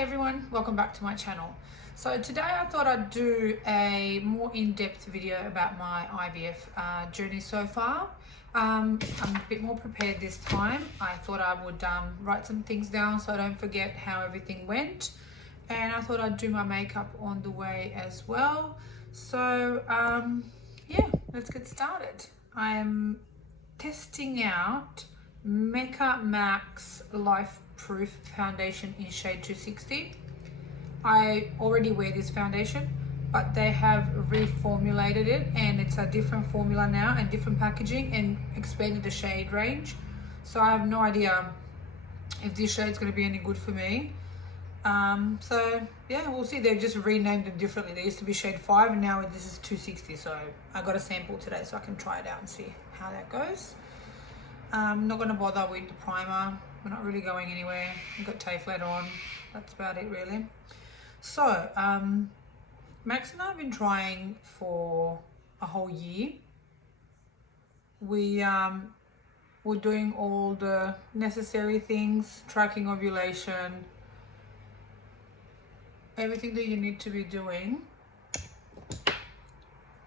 Hi everyone, welcome back to my channel. So today I thought I'd do a more in-depth video about my IVF journey so far. I'm a bit more prepared this time. I thought I would write some things down so I don't forget how everything went, and I thought I'd do my makeup on the way as well. So yeah, let's get started. I'm testing out Mecca Max Life Proof foundation in shade 260. I already wear this foundation, but they have reformulated it and it's a different formula now and different packaging and expanded the shade range. So I have no idea if this shade's going to be any good for me. So yeah, we'll see. They've just renamed them differently. They used to be shade 5 and now this is 260. So I got a sample today so I can try it out and see how that goes. I'm not going to bother with the primer. We're not really going anywhere. I've got Tayflat on. That's about it really. So Max and I have been trying for a whole year. We're doing all the necessary things, tracking ovulation, everything that you need to be doing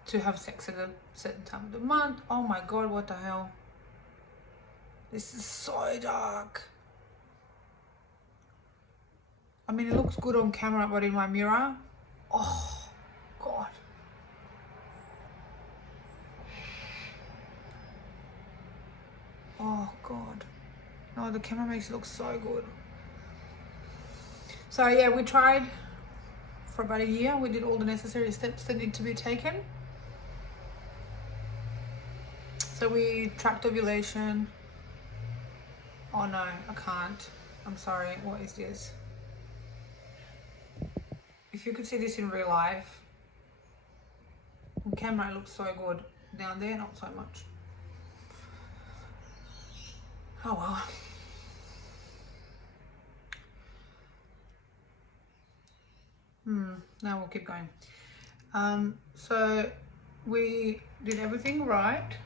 to have sex at a certain time of the month. Oh my god, what the hell? This is so dark. I mean, it looks good on camera, but in my mirror, oh god. Oh god. No, the camera makes it look so good. So yeah, we tried for about a year. We did all the necessary steps that need to be taken. So we tracked ovulation. Oh no, I can't. I'm sorry, what is this? If you could see this in real life, on camera it looks so good. Down there, not so much. Oh well. Now we'll keep going. So we did everything right.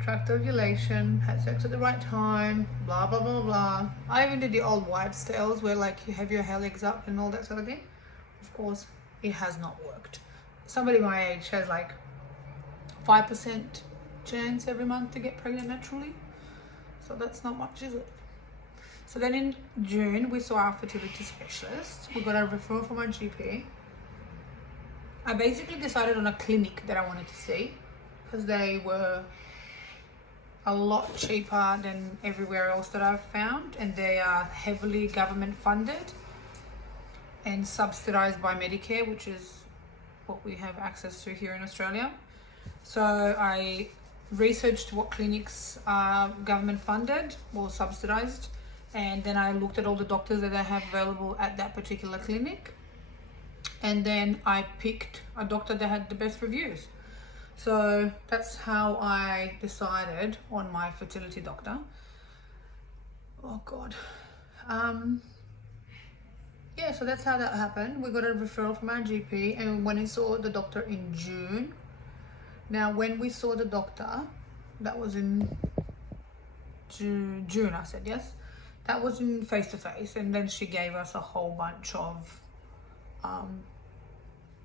Tracked ovulation, had sex at the right time, blah blah blah blah. I even did the old wives' tales where like you have your hair legs up and all that sort of thing. Of course, it has not worked. Somebody my age has like 5% chance every month to get pregnant naturally. So that's not much, is it? So then in June, we saw our fertility specialist. We got a referral from our GP. I basically decided on a clinic that I wanted to see because they were a lot cheaper than everywhere else that I've found, and they are heavily government funded and subsidized by Medicare, which is what we have access to here in Australia. So I researched what clinics are government funded or subsidized, and then I looked at all the doctors that I have available at that particular clinic, and then I picked a doctor that had the best reviews. So that's how I decided on my fertility doctor. Oh god. Yeah, so that's how that happened. We got a referral from our GP, and when we saw the doctor in June. Now when we saw the doctor, that was in June I said, yes. That was in face-to-face, and then she gave us a whole bunch of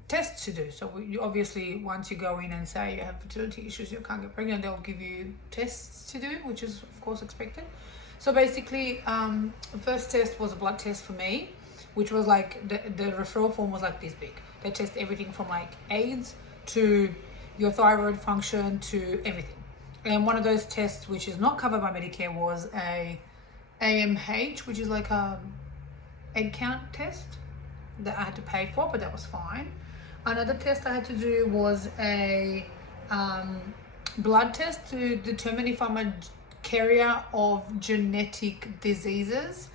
tests to do. So you obviously, once you go in and say you have fertility issues, you can't get pregnant, they'll give you tests to do, which is of course expected. So basically, the first test was a blood test for me, which was like the referral form was like this big. They test everything from like AIDS to your thyroid function to everything. And one of those tests, which is not covered by Medicare, was a AMH, which is like a egg count test that I had to pay for, but that was fine. Another test I had to do was a blood test to determine if I'm a carrier of genetic diseases.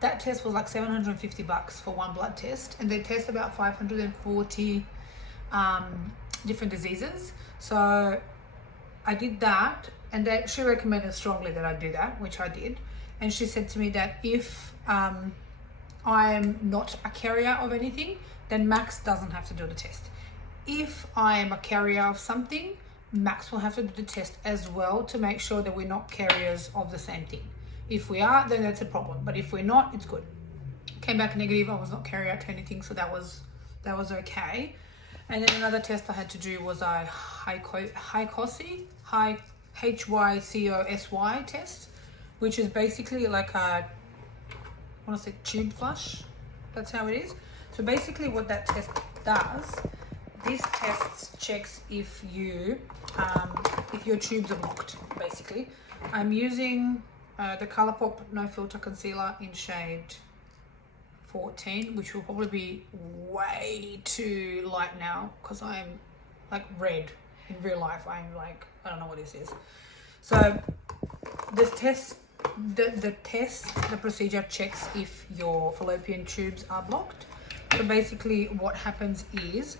That test was like $750 for one blood test, and they test about 540 different diseases. So I did that, and she recommended strongly that I do that, which I did. And she said to me that if I'm not a carrier of anything, then Max doesn't have to do the test. If I am a carrier of something, Max will have to do the test as well to make sure that we're not carriers of the same thing. If we are, then that's a problem. But if we're not, it's good. Came back negative. I was not carried out to anything, so that was okay. And then another test I had to do was a HYCOSY test, which is basically like I want to say tube flush. That's how it is. So basically what that test does, this test checks if your tubes are blocked, basically. I'm using the Colourpop No Filter Concealer in shade 14, which will probably be way too light now because I'm like red in real life. I'm like, I don't know what this is. So this test, the procedure checks if your fallopian tubes are blocked. So basically what happens is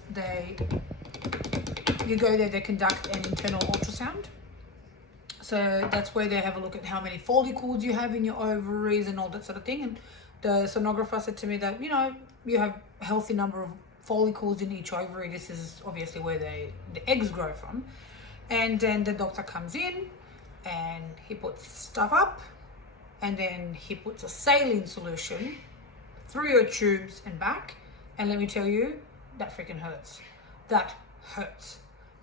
you go there, they conduct an internal ultrasound. So that's where they have a look at how many follicles you have in your ovaries and all that sort of thing. And the sonographer said to me that, you have a healthy number of follicles in each ovary. This is obviously where the eggs grow from. And then the doctor comes in and he puts stuff up, and then he puts a saline solution through your tubes and back. And let me tell you, that freaking hurts. That hurts.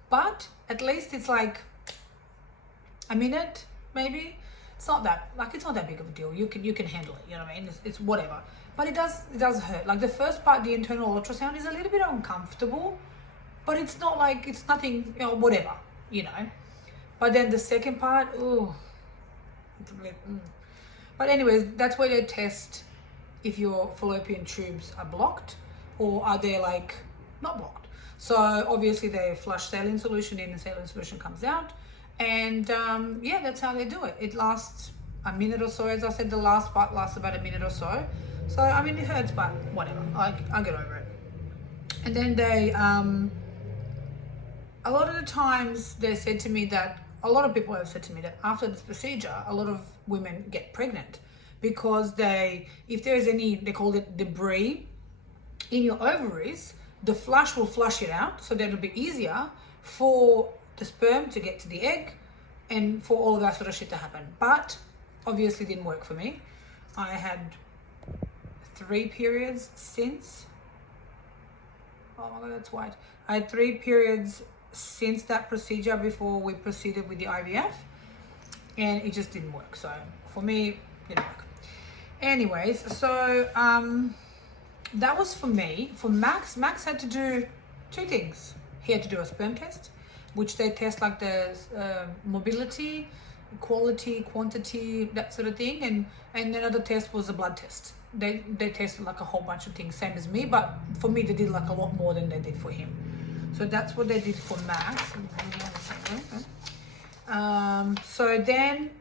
But at least it's like a minute, maybe. It's not that big of a deal. You can handle it, you know what I mean? It's whatever. But it does hurt. Like the first part, the internal ultrasound, is a little bit uncomfortable, but it's not like, it's nothing, whatever, But then the second part, it's a bit, But anyways, that's where they test if your fallopian tubes are blocked or are they like not blocked. So obviously they flush saline solution in and saline solution comes out. And that's how they do it. It lasts a minute or so. As I said, the last part lasts about a minute or so. So, I mean, it hurts, but whatever. I'll get over it. And then they, a lot of the times they said to me that, a lot of people have said to me that after this procedure, a lot of women get pregnant because if there is any, they call it debris in your ovaries, the flush will flush it out. So that it'll be easier for the sperm to get to the egg and for all of that sort of shit to happen. But obviously didn't work for me. I had 3 periods since. Oh my God, that's white. I had 3 periods since that procedure before we proceeded with the IVF, and it just didn't work. So for me, it didn't work. Anyways, so that was for me. For Max had to do 2 things. He had to do a sperm test, which they test like the mobility, quality, quantity, that sort of thing. And another test was a blood test. They tested like a whole bunch of things, same as me, but for me they did like a lot more than they did for him. So that's what they did for Max. So then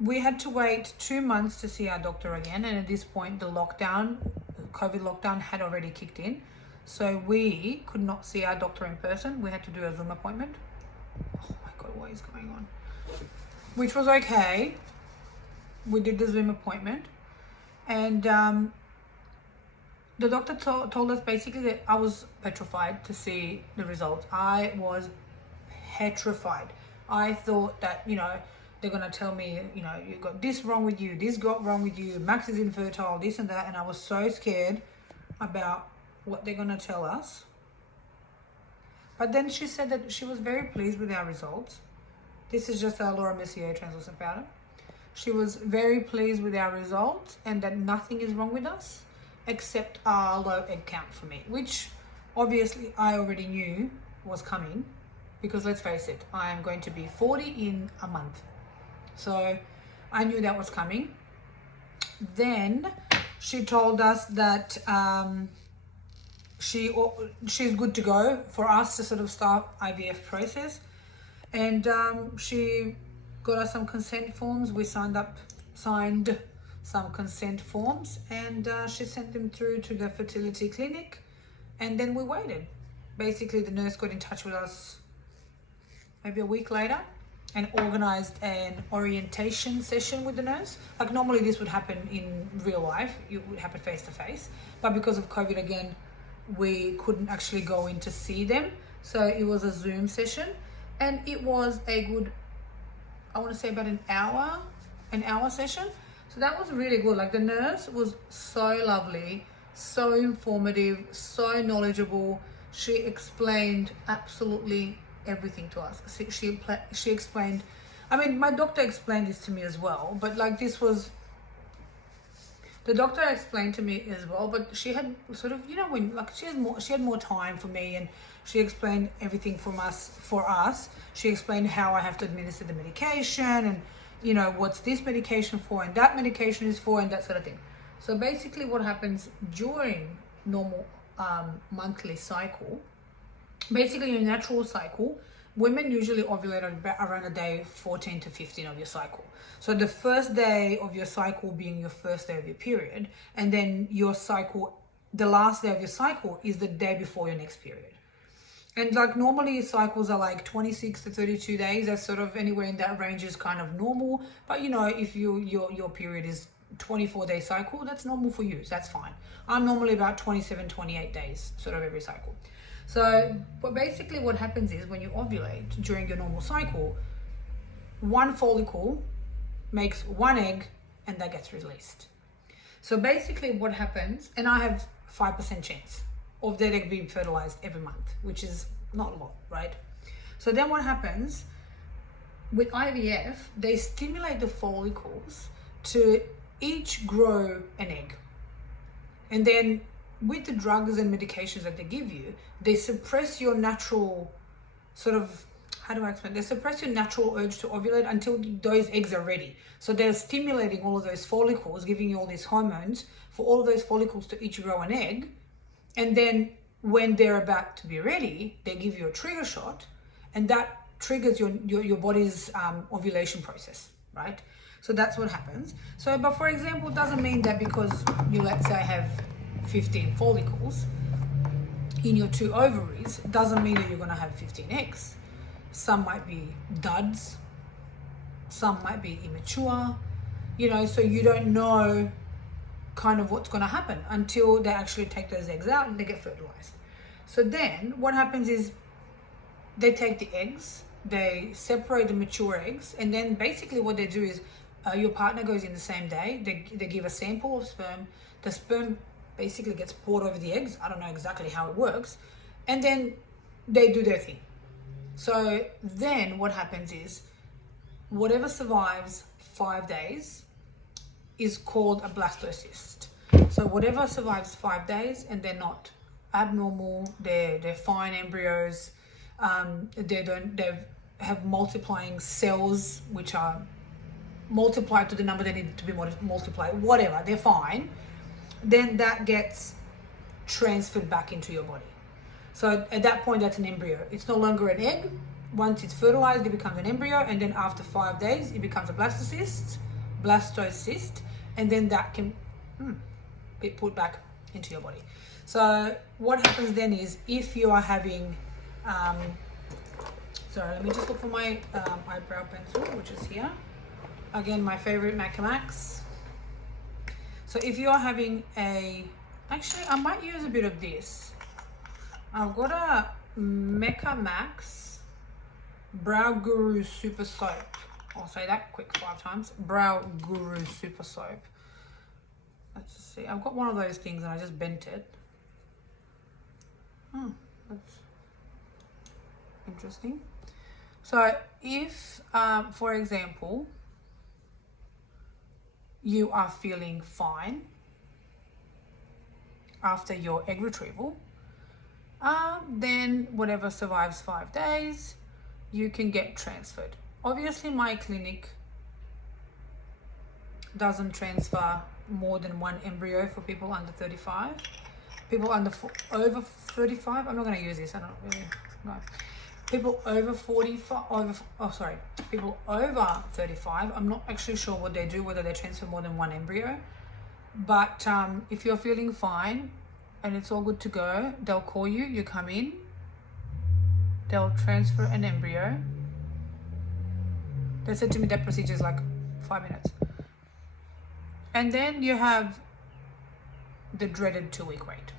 we had to wait 2 months to see our doctor again. And at this point, the COVID lockdown had already kicked in. So we could not see our doctor in person. We had to do a Zoom appointment. Oh my God, what is going on? Which was okay. We did the Zoom appointment. And the doctor told us basically that I was petrified to see the results. I was petrified. I thought that, they're going to tell me, you got this wrong with you, this got wrong with you, Max is infertile, this and that. And I was so scared about what they're going to tell us. But then she said that she was very pleased with our results. This is just our Laura Mercier translucent powder. She was very pleased with our results and that nothing is wrong with us except our low egg count for me, which obviously I already knew was coming because let's face it, I am going to be 40 in a month. So I knew that was coming. Then she told us that she's good to go for us to sort of start IVF process. And she got us some consent forms. We signed some consent forms and she sent them through to the fertility clinic. And then we waited. Basically, the nurse got in touch with us maybe a week later and organized an orientation session with the nurse. Like normally this would happen in real life. It would happen face to face. But because of COVID again, we couldn't actually go in to see them. So it was a Zoom session and it was a good, I want to say about an hour session. So that was really good. Like the nurse was so lovely, so informative, so knowledgeable. She explained absolutely everything to us. She explained, I mean, my doctor explained this to me as well, but like this was, the doctor explained to me as well, but she had sort of, you know, when like she had more time for me, and she explained everything for us. She explained how I have to administer the medication, and you know, what's this medication for and that medication is for, and that sort of thing. So basically what happens during normal monthly cycle, basically your natural cycle, women usually ovulate around a day 14 to 15 of your cycle. So the first day of your cycle being your first day of your period, and then your cycle, the last day of your cycle is the day before your next period. And like normally cycles are like 26 to 32 days. That's sort of anywhere in that range is kind of normal. But you know, if your period is 24-day cycle, that's normal for you. So that's fine. I'm normally about 27, 28 days sort of every cycle. So, but basically what happens is when you ovulate during your normal cycle, one follicle makes one egg and that gets released. So basically what happens, and I have 5% chance of that egg being fertilized every month, which is not a lot, right? So then what happens with IVF, they stimulate the follicles to each grow an egg. And then with the drugs and medications that they give you, they suppress your natural sort of, how do I explain? They suppress your natural urge to ovulate until those eggs are ready. So they're stimulating all of those follicles, giving you all these hormones for all of those follicles to each grow an egg. And then when they're about to be ready, they give you a trigger shot, and that triggers your body's ovulation process, right? So that's what happens. So, but for example, it doesn't mean that because you, let's say, have 15 follicles in your 2 ovaries, doesn't mean that you're going to have 15 eggs. Some might be duds, some might be immature, you know, so you don't know kind of what's going to happen until they actually take those eggs out and they get fertilized. So then what happens is they take the eggs, they separate the mature eggs, and then basically what they do is your partner goes in the same day, they give a sample of sperm, the sperm basically gets poured over the eggs. I don't know exactly how it works, and then they do their thing. So then what happens is whatever survives 5 days is called a blastocyst. So whatever survives 5 days and they're not abnormal, they're fine embryos, they have multiplying cells which are multiplied to the number they need to be multiplied, whatever, they're fine, then that gets transferred back into your body. So at that point, that's an embryo. It's no longer an egg. Once it's fertilized, it becomes an embryo, and then after 5 days, it becomes a blastocyst, and then that can be put back into your body. So what happens then is if you are having, sorry, let me just look for my eyebrow pencil, which is here. Again, my favorite Mac Max. So if you are having actually, I might use a bit of this. I've got a Mecca Max Brow Guru Super Soap. I'll say that quick 5 times. Brow Guru Super Soap. Let's just see. I've got one of those things and I just bent it. That's interesting. So if, for example, you are feeling fine after your egg retrieval, then whatever survives 5 days, you can get transferred. Obviously, my clinic doesn't transfer more than 1 embryo for people under 35. People over 35, I'm not going to use this, I don't really know. People over 45, people over 35, I'm not actually sure what they do, whether they transfer more than 1 embryo. But if you're feeling fine and it's all good to go, they'll call you, you come in, they'll transfer an embryo. They said to me that procedure is like 5 minutes. And then you have the dreaded 2-week wait.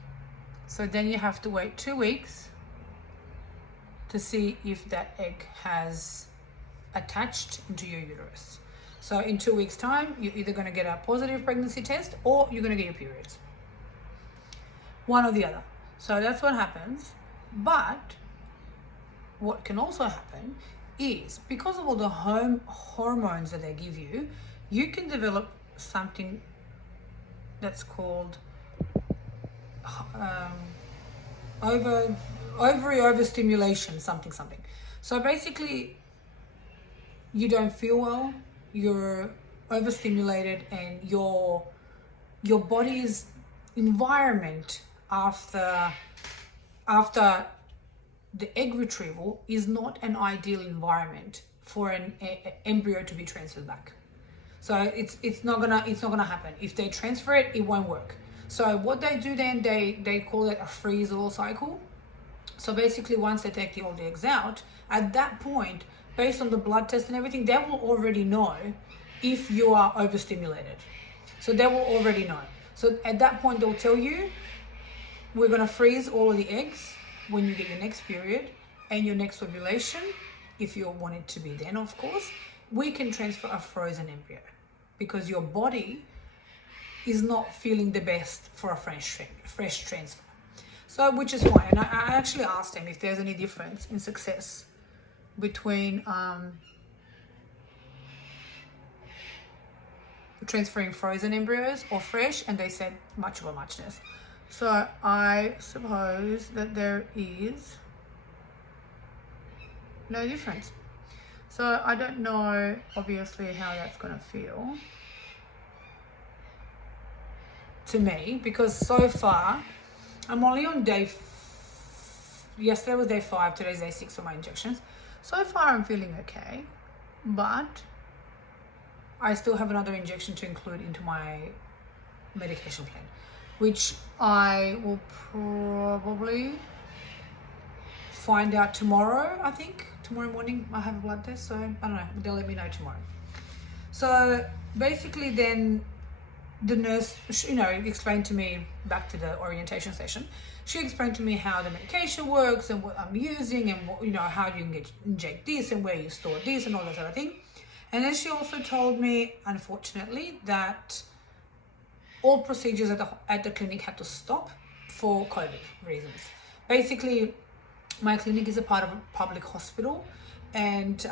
So then you have to wait 2 weeks to see if that egg has attached into your uterus. So in 2 weeks time, you're either going to get a positive pregnancy test or you're going to get your periods. One or the other. So that's what happens. But what can also happen is, because of all the hormones that they give you, you can develop something that's called ovary overstimulation, something. So basically, you don't feel well, you're overstimulated, and your body's environment after the egg retrieval is not an ideal environment for an embryo to be transferred back. So it's not gonna happen. If they transfer it, it won't work. So what they do then, they call it a freeze-all cycle. So basically, once they take all the eggs out, at that point, based on the blood test and everything, they will already know if you are overstimulated. So they will already know. So at that point, they'll tell you, we're gonna freeze all of the eggs when you get your next period and your next ovulation, if you want it to be then, of course, we can transfer a frozen embryo because your body is not feeling the best for a fresh transfer. So, which is fine. And I actually asked them if there's any difference in success between transferring frozen embryos or fresh, and they said much of a muchness. So I suppose that there is no difference. So I don't know, obviously, how that's going to feel to me, because so far I'm only on yesterday was day 5, today's day 6 for my injections. So far I'm feeling okay, but I still have another injection to include into my medication plan, which I will probably find out tomorrow. I think tomorrow morning I have a blood test, so I don't know, they'll let me know tomorrow. So basically then the nurse, explained to me, back to the orientation session, she explained to me how the medication works and what I'm using and what, how you can inject this and where you store this and all that sort of thing. And then she also told me, unfortunately, that all procedures at the clinic had to stop for COVID reasons. Basically, my clinic is a part of a public hospital, and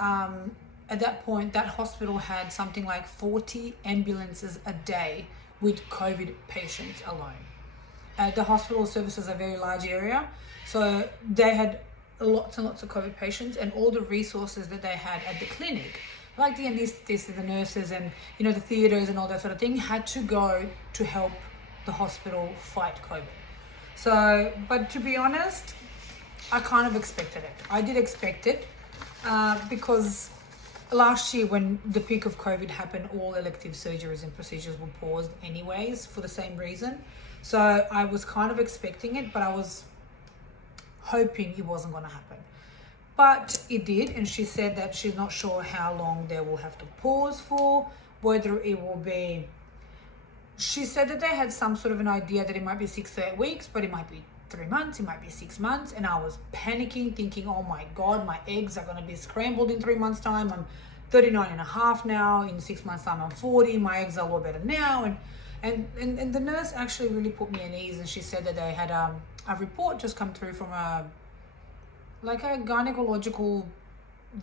at that point, that hospital had something like 40 ambulances a day with COVID patients alone. The hospital services a very large area, so they had lots and lots of COVID patients, and all the resources that they had at the clinic, like the anesthetists, the nurses, and the theaters and all that sort of thing, had to go to help the hospital fight COVID. So, but to be honest, I kind of expected it. I did expect it because last year when the peak of COVID happened, all elective surgeries and procedures were paused anyways for the same reason. So I was kind of expecting it, but I was hoping it wasn't going to happen. But it did, and she said that she's not sure how long they will have to pause for, whether it will be... She said that they had some sort of an idea that it might be 6 to 8 weeks, but it might be 3 months, it might be 6 months. And I was panicking, thinking, oh my God, my eggs are going to be scrambled in 3 months' time. I'm 39 and a half now. In 6 months' time, I'm 40. My eggs are a lot better now. And the nurse actually really put me at ease, and she said that they had a report just come through from a gynecological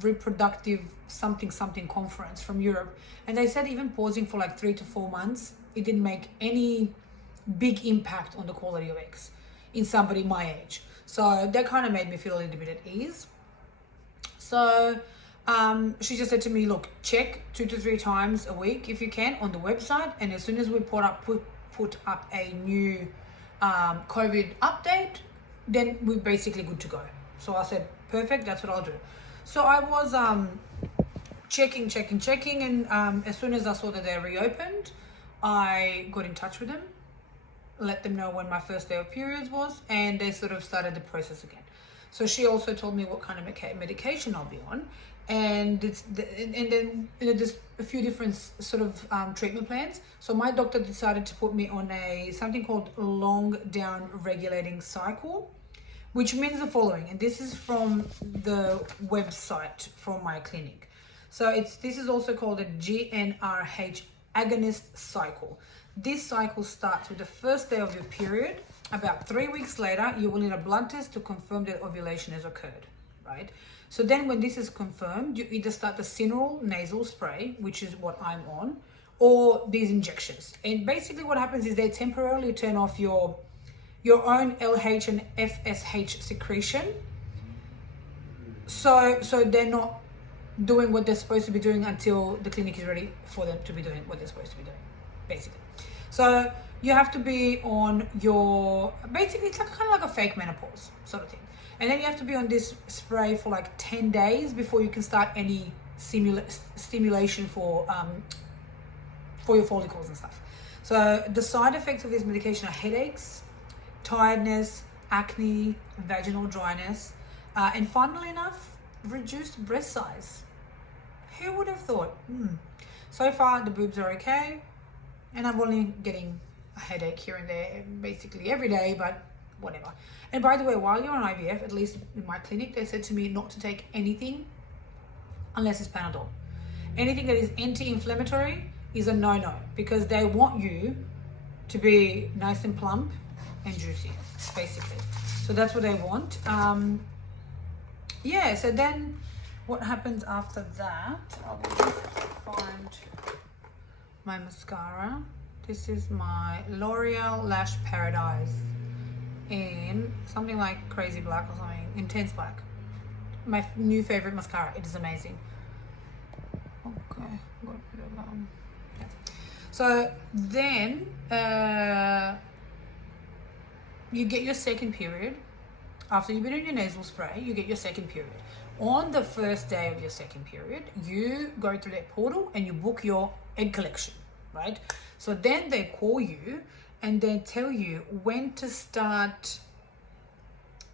reproductive something conference from Europe, and they said even pausing for like 3 to 4 months, it didn't make any big impact on the quality of eggs in somebody my age. So that kind of made me feel a little bit at ease. So she just said to me, look, check 2 to 3 times a week if you can on the website, and as soon as we put up a new COVID update, then we're basically good to go. So I said, perfect, that's what I'll do. So I was checking, and as soon as I saw that they reopened, I got in touch with them, let them know when my first day of periods was, and they sort of started the process again. So she also told me what kind of medication I'll be on, and then there's a few different sort of treatment plans. So my doctor decided to put me on something called long down regulating cycle, which means the following, and this is from the website from my clinic. So this is also called a GnRH agonist cycle. This cycle starts with the first day of your period. About 3 weeks later, you will need a blood test to confirm that ovulation has occurred, right? So then when this is confirmed, you either start the Cineral nasal spray, which is what I'm on, or these injections. And basically what happens is they temporarily turn off your own LH and FSH secretion. So they're not doing what they're supposed to be doing until the clinic is ready for them to be doing what they're supposed to be doing, basically. So you have to be on your, basically it's like kind of like a fake menopause sort of thing. And then you have to be on this spray for like 10 days before you can start any stimulation for your follicles and stuff. So the side effects of this medication are headaches, tiredness, acne, vaginal dryness, and funnily enough, reduced breast size. Who would have thought? So far the boobs are okay, and I'm only getting a headache here and there basically every day, but whatever. And by the way, while you're on IVF, at least in my clinic, they said to me not to take anything unless it's Panadol. Anything that is anti-inflammatory is a no-no, because they want you to be nice and plump and juicy, basically. So that's what they want. Yeah, so then what happens after that, I'll just find my mascara. This is my L'Oreal Lash Paradise in something like Crazy Black or something, Intense Black. My new favorite mascara. It is amazing. Okay, got a bit of yeah. So then you get your second period. After you've been on your nasal spray, you get your second period. On the first day of your second period, you go through that portal and you book your egg collection, right? So then they call you and they tell you when to start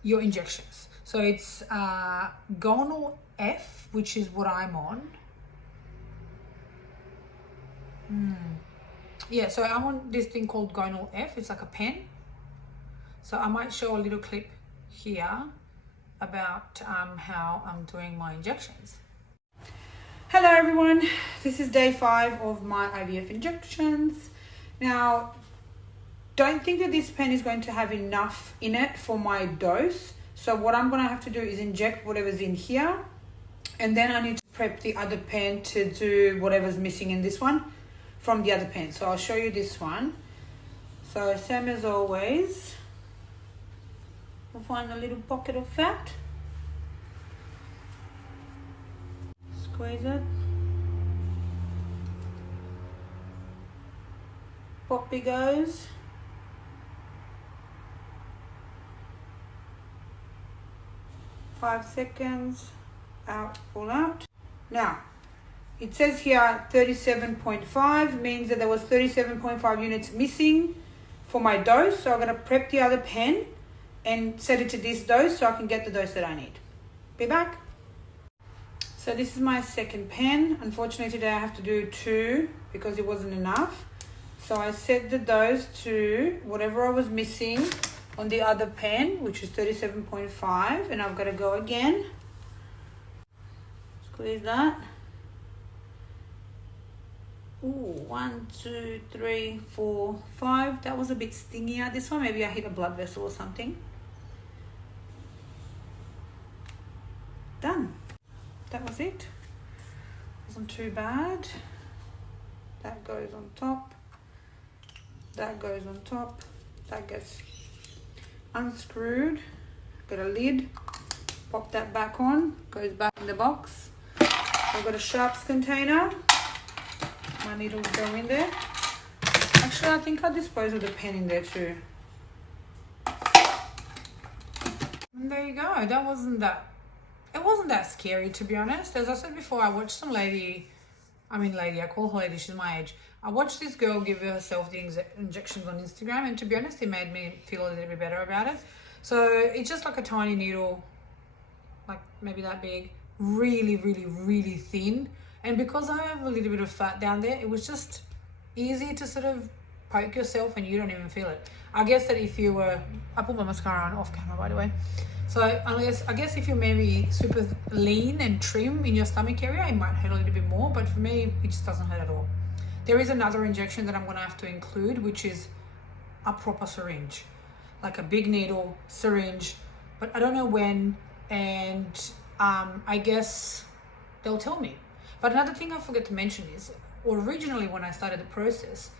your injections. So it's Gonal F, which is what I'm on. Yeah, so I'm on this thing called Gonal F. It's like a pen. So I might show a little clip here about how I'm doing my injections. Hello everyone, this is day 5 of my IVF injections. Now, don't think that this pen is going to have enough in it for my dose. So what I'm going to have to do is inject whatever's in here, and then I need to prep the other pen to do whatever's missing in this one from the other pen. So I'll show you this one. So same as always, we'll find a little pocket of fat, squeeze it, poppy goes. Five seconds, out, pull out. Now, it says here 37.5 means that there was 37.5 units missing for my dose. So I'm going to prep the other pen and set it to this dose so I can get the dose that I need. Be back. So this is my second pen. Unfortunately today I have to do 2 because it wasn't enough. So I set the dose to whatever I was missing on the other pen, which is 37.5, and I've got to go again. Squeeze that. Ooh, 1, 2, 3, 4, 5. That was a bit stingier. This one, maybe I hit a blood vessel or something. Done. That was it. Wasn't too bad. That goes on top. That goes on top. That gets unscrewed. Got a lid. Pop that back on. Goes back in the box. I've got a sharps container. My needles go in there. Actually, I think I'll dispose of the pen in there too. And there you go. It wasn't that scary, to be honest. As I said before, I watched some lady, I call her lady, she's my age. I watched this girl give herself the injections on Instagram, and to be honest, it made me feel a little bit better about it. So it's just like a tiny needle, like maybe that big, really, really, really thin. And because I have a little bit of fat down there, it was just easy to sort of poke yourself and you don't even feel it. I guess that if you were, I put my mascara on off camera by the way. So I guess if you're maybe super lean and trim in your stomach area, it might hurt a little bit more, but for me, it just doesn't hurt at all. There is another injection that I'm gonna have to include, which is a proper syringe, like a big needle syringe, but I don't know when, and I guess they'll tell me. But another thing I forgot to mention is, originally when I started the process,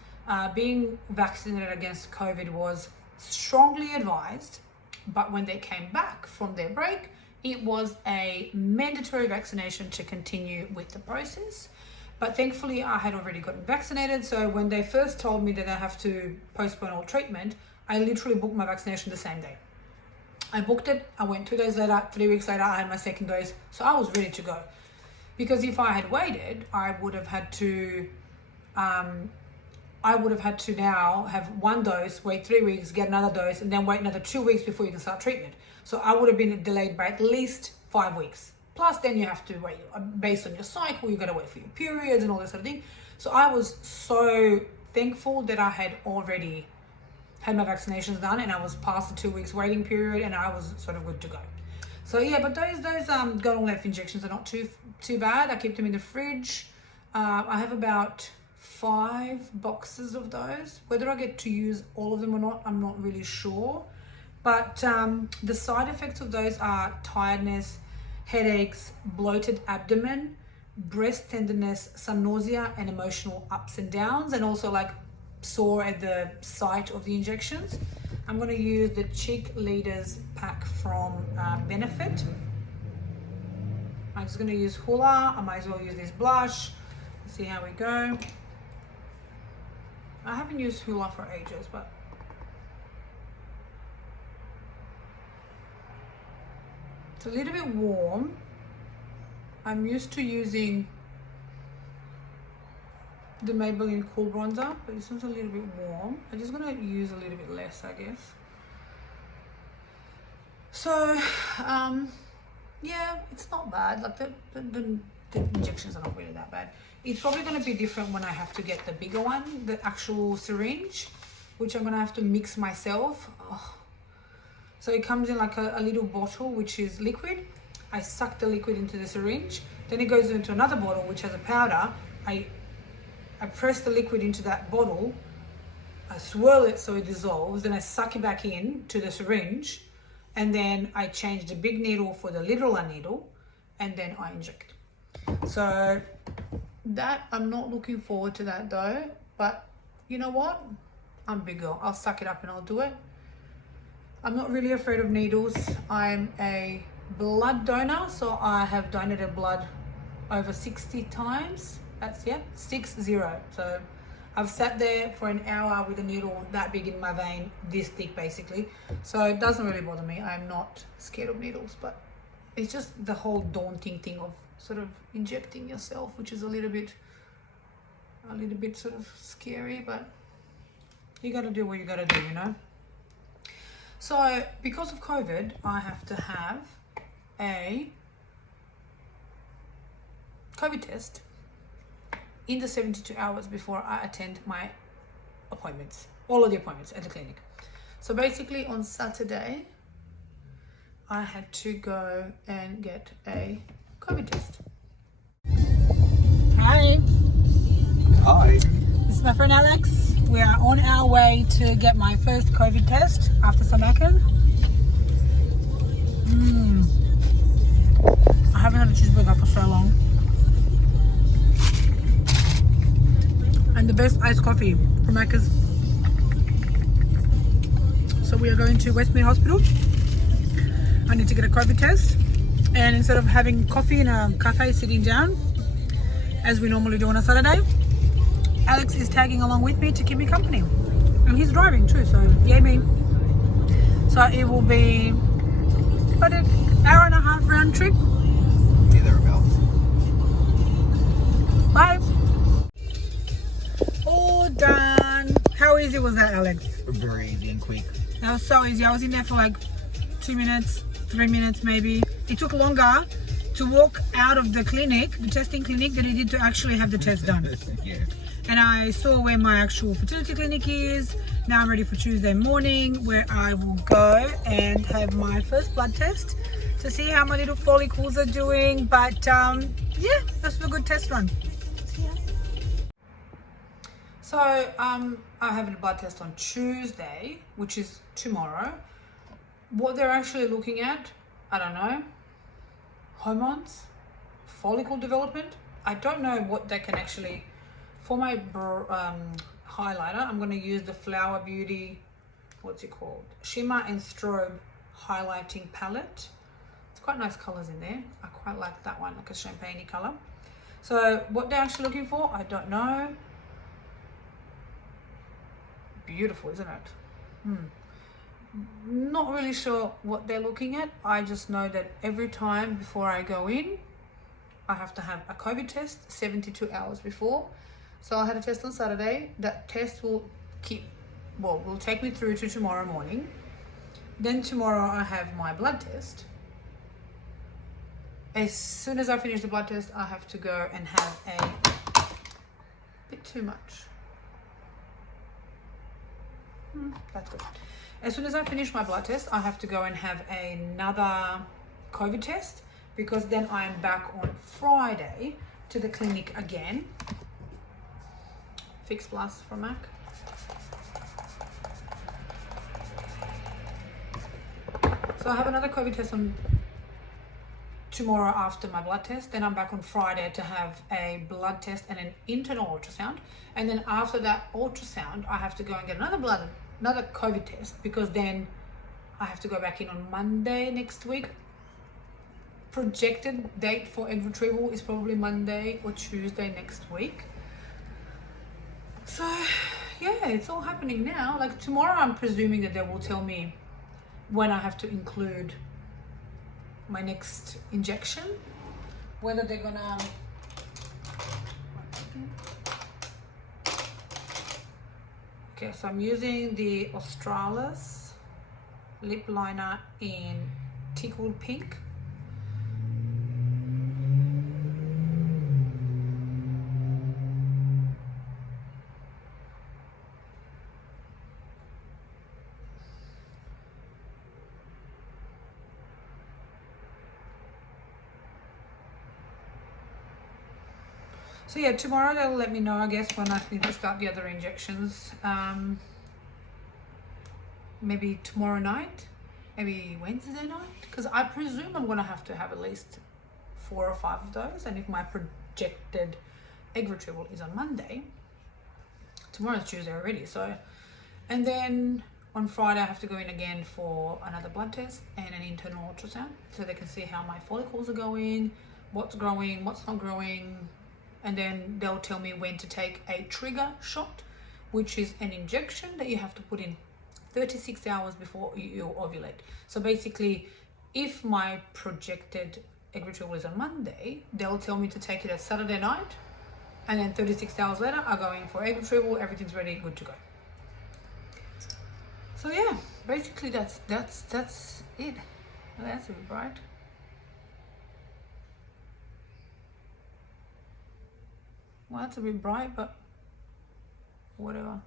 being vaccinated against COVID was strongly advised, but when they came back from their break, it was a mandatory vaccination to continue with the process. But thankfully I had already gotten vaccinated, so when they first told me that I have to postpone all treatment, I literally booked my vaccination the same day. I booked it, I went 2 days later, 3 weeks later I had my second dose, so I was ready to go. Because if I had waited, I would have had to now have 1 dose, wait 3 weeks, get another dose, and then wait another 2 weeks before you can start treatment. So I would have been delayed by at least 5 weeks. Plus then you have to wait, based on your cycle, you gotta wait for your periods and all this sort of thing. So I was so thankful that I had already had my vaccinations done and I was past the 2 weeks waiting period and I was sort of good to go. So yeah, but those Golden injections are not too bad. I keep them in the fridge. I have about 5 boxes of those. Whether I get to use all of them or not, I'm not really sure. But the side effects of those are tiredness, headaches, bloated abdomen, breast tenderness, some nausea and emotional ups and downs, and also like sore at the site of the injections. I'm going to use the Cheek Leaders pack from Benefit. I'm just going to use Hoola. I might as well use this blush. Let's see how we go. I haven't used Hoola for ages, but it's a little bit warm. I'm used to using the Maybelline Cool Bronzer, but this one's a little bit warm. I'm just gonna use a little bit less, I guess. So, yeah, it's not bad. Like the injections are not really that bad. It's probably gonna be different when I have to get the bigger one, the actual syringe, which I'm gonna have to mix myself. Oh. So it comes in like a little bottle, which is liquid. I suck the liquid into the syringe. Then it goes into another bottle, which has a powder. I press the liquid into that bottle. I swirl it so it dissolves. Then I suck it back in to the syringe. And then I change the big needle for the littler needle. And then I inject. So that, I'm not looking forward to that though. But you know what? I'm a big girl. I'll suck it up and I'll do it. I'm not really afraid of needles. I'm a blood donor, so I have donated blood over 60 times. That's 60. So I've sat there for an hour with a needle that big in my vein, this thick basically. So it doesn't really bother me. I'm not scared of needles, but it's just the whole daunting thing of sort of injecting yourself, which is a little bit sort of scary, but you gotta do what you gotta do, you know? So because of COVID, I have to have a COVID test in the 72 hours before I attend my appointments, all of the appointments at the clinic. So basically on Saturday, I had to go and get a COVID test. Hi. Hi. This is my friend Alex. We are on our way to get my first COVID test after Samakan. I haven't had a cheeseburger for so long. And the best iced coffee from Macca's. So we are going to Westmead Hospital. I need to get a COVID test. And instead of having coffee in a cafe sitting down, as we normally do on a Saturday, Alex is tagging along with me to keep me company. And he's driving too, so yay me. So it will be about an hour and a half round trip. Yeah, thereabouts. Bye. All done. How easy was that, Alex? Very easy and quick. That was so easy. I was in there for like 2 minutes, 3 minutes maybe. It took longer to walk out of the clinic, the testing clinic, than it did to actually have the test done. Yeah. and I saw where my actual fertility clinic is. Now I'm ready for Tuesday morning, where I will go and have my first blood test to see how my little follicles are doing. But yeah, this was a good test run. So I have a blood test on Tuesday, which is tomorrow. What they're actually looking at, I don't know, hormones, follicle development. I don't know what they can actually. For my highlighter, I'm going to use the Flower Beauty, what's it called? Shimmer and Strobe Highlighting Palette. It's quite nice colors in there. I quite like that one, like a champagne color. So what they're actually looking for, I don't know. Beautiful, isn't it? Not really sure what they're looking at. I just know that every time before I go in, I have to have a COVID test 72 hours before. So I had a test on Saturday. That test will take me through to tomorrow morning. Then tomorrow I have my blood test. As soon as I finish the blood test, I have to go and have a bit too much. That's good. As soon as I finish my blood test, I have to go and have another COVID test, because then I'm back on Friday to the clinic again. Fix Plus from Mac. So I have another COVID test on tomorrow after my blood test. Then I'm back on Friday to have a blood test and an internal ultrasound. And then after that ultrasound, I have to go and get another COVID test, because then I have to go back in on Monday next week. Projected date for egg retrieval is probably Monday or Tuesday next week. So yeah, it's all happening now. Like tomorrow, I'm presuming that they will tell me when I have to include my next injection, whether they're gonna okay, so I'm using the Australis lip liner in Tickled Pink. So yeah, tomorrow they'll let me know, I guess, when I need to start the other injections. Maybe tomorrow night, maybe Wednesday night, because I presume I'm going to have at least 4 or 5 of those. And if my projected egg retrieval is on Monday, tomorrow's Tuesday already. So, and then on Friday I have to go in again for another blood test and an internal ultrasound, so they can see how my follicles are going, what's growing, what's not growing. And then they'll tell me when to take a trigger shot, which is an injection that you have to put in 36 hours before you ovulate. So basically, if my projected egg retrieval is on Monday, they'll tell me to take it at Saturday night, and then 36 hours later, I go in for egg retrieval, everything's ready, good to go. So yeah, basically that's it. Well, that's a bit bright. Well, that's a bit bright, but whatever.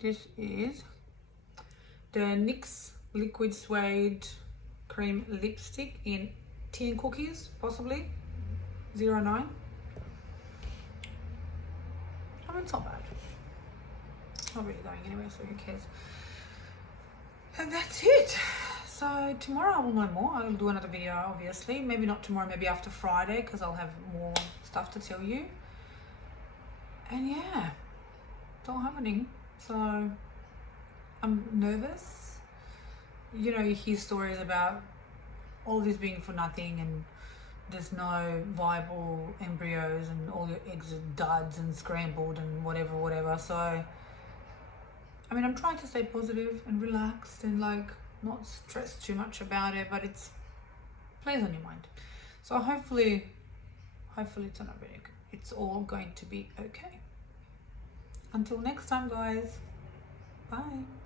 This is the NYX Liquid Suede Cream Lipstick in Tea and Cookies, possibly 09. I mean, it's not bad. It's not really going anywhere, so who cares? And that's it. So tomorrow I will know more. I'll do another video, obviously. Maybe not tomorrow, maybe after Friday, because I'll have more stuff to tell you. And yeah, it's all happening. So I'm nervous. You know, you hear stories about all this being for nothing, and there's no viable embryos, and all your eggs are duds and scrambled and whatever. So I mean, I'm trying to stay positive and relaxed and like not stress too much about it, but it's plays on your mind. So hopefully it's all going to be okay. Until next time, guys. Bye.